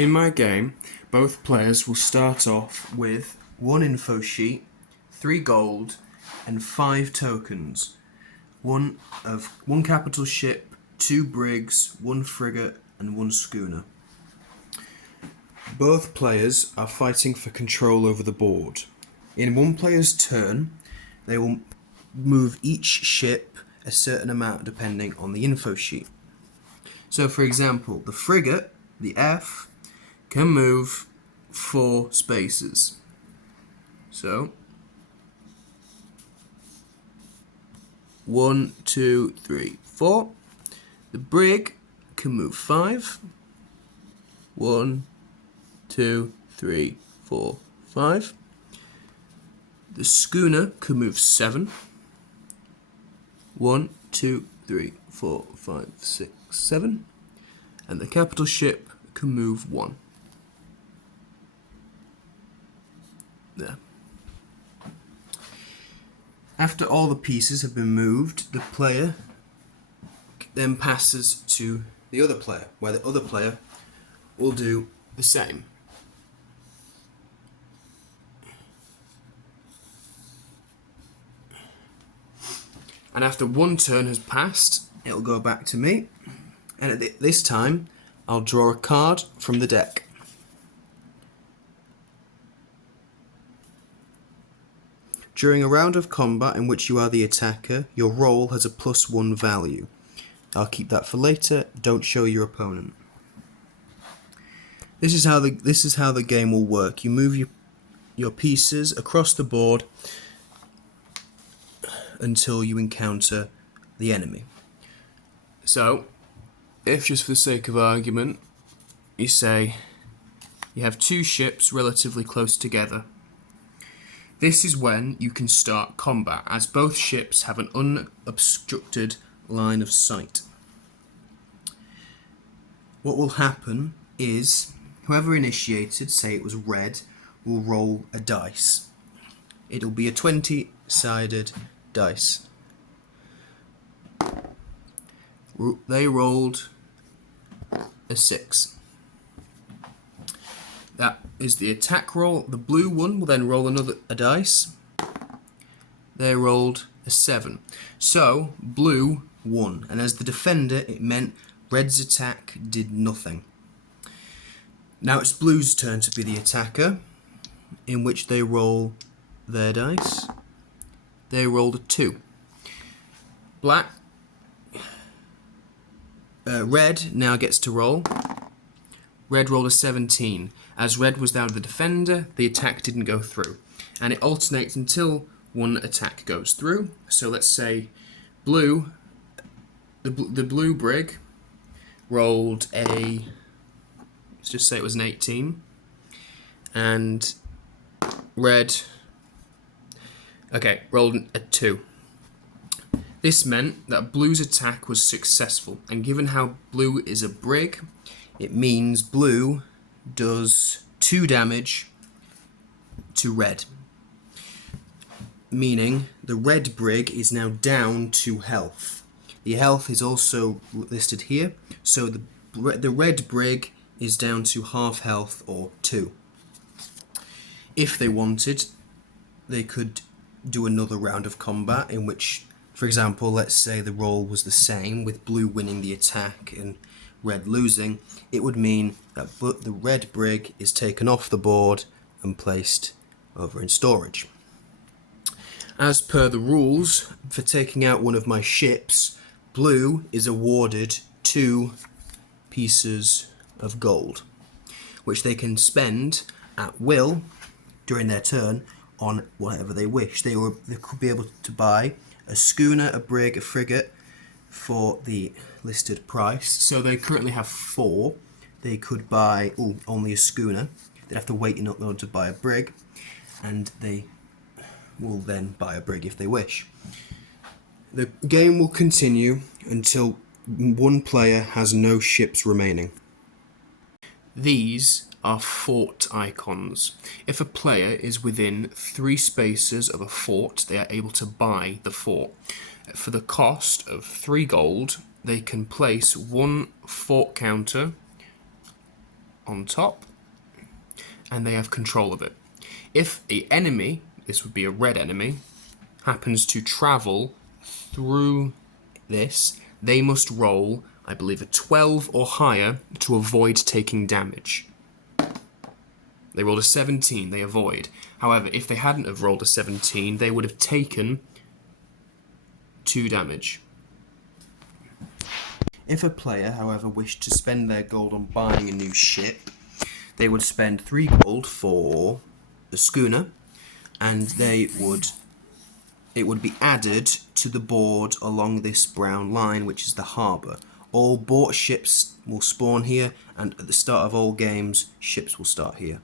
In my game, both players will start off with one info sheet, 3 gold, and 5 tokens. One capital ship, 2 brigs, 1 frigate, and 1 schooner. Both players are fighting for control over the board. In one player's turn, they will move each ship a certain amount depending on the info sheet. So for example, the frigate, the F, can move 4 spaces. So 1, 2, 3, 4. The brig can move 5. 1, 2, 3, 4, 5. The schooner can move 7. 1, 2, 3, 4, 5, 6, 7. And the capital ship can move 1. There. After all the pieces have been moved, the player then passes to the other player, where the other player will do the same. And after one turn has passed, it'll go back to me, and at this time I'll draw a card from the deck. During a round of combat in which you are the attacker, your roll has a +1 value. I'll keep that for later. Don't show your opponent. This is how the game will work. You move your pieces across the board until you encounter the enemy. So, if just for the sake of argument, you say you have 2 ships relatively close together, this is when you can start combat, as both ships have an unobstructed line of sight. What will happen is, whoever initiated, say it was red, will roll a dice. It'll be a 20-sided dice. They rolled a 6. That is the attack roll. The blue one will then roll a dice. They rolled a 7. So, blue won. And as the defender, it meant red's attack did nothing. Now it's blue's turn to be the attacker, in which they roll their dice. They rolled a 2. Red now gets to roll. Red rolled a 17. As red was now the defender, the attack didn't go through. And it alternates until one attack goes through. So let's say the blue brig rolled let's just say it was an 18. And red, rolled a 2. This meant that blue's attack was successful, and given how blue is a brig, it means blue does 2 damage to red. Meaning the red brig is now down to health. The health is also listed here, so the red brig is down to half health, or 2. If they wanted, they could do another round of combat in which, for example, let's say the roll was the same, with blue winning the attack and red losing. It would mean that the red brig is taken off the board and placed over in storage. As per the rules, for taking out one of my ships, blue is awarded 2 pieces of gold, which they can spend at will during their turn on whatever they wish. They could be able to buy a schooner, a brig, a frigate for the listed price. So they currently have 4. They could buy only a schooner. They'd have to wait in order to buy a brig, and they will then buy a brig if they wish. The game will continue until one player has no ships remaining. These are fort icons. If a player is within 3 spaces of a fort, they are able to buy the fort. For the cost of 3 gold, they can place 1 fort counter on top, and they have control of it. If the enemy, this would be a red enemy, happens to travel through this, they must roll, I believe, a 12 or higher to avoid taking damage. They rolled a 17, they avoid. However, if they hadn't have rolled a 17, they would have taken 2 damage. If a player, however, wished to spend their gold on buying a new ship, they would spend 3 gold for the schooner, and it would be added to the board along this brown line, which is the harbour. All bought ships will spawn here, and at the start of all games, ships will start here.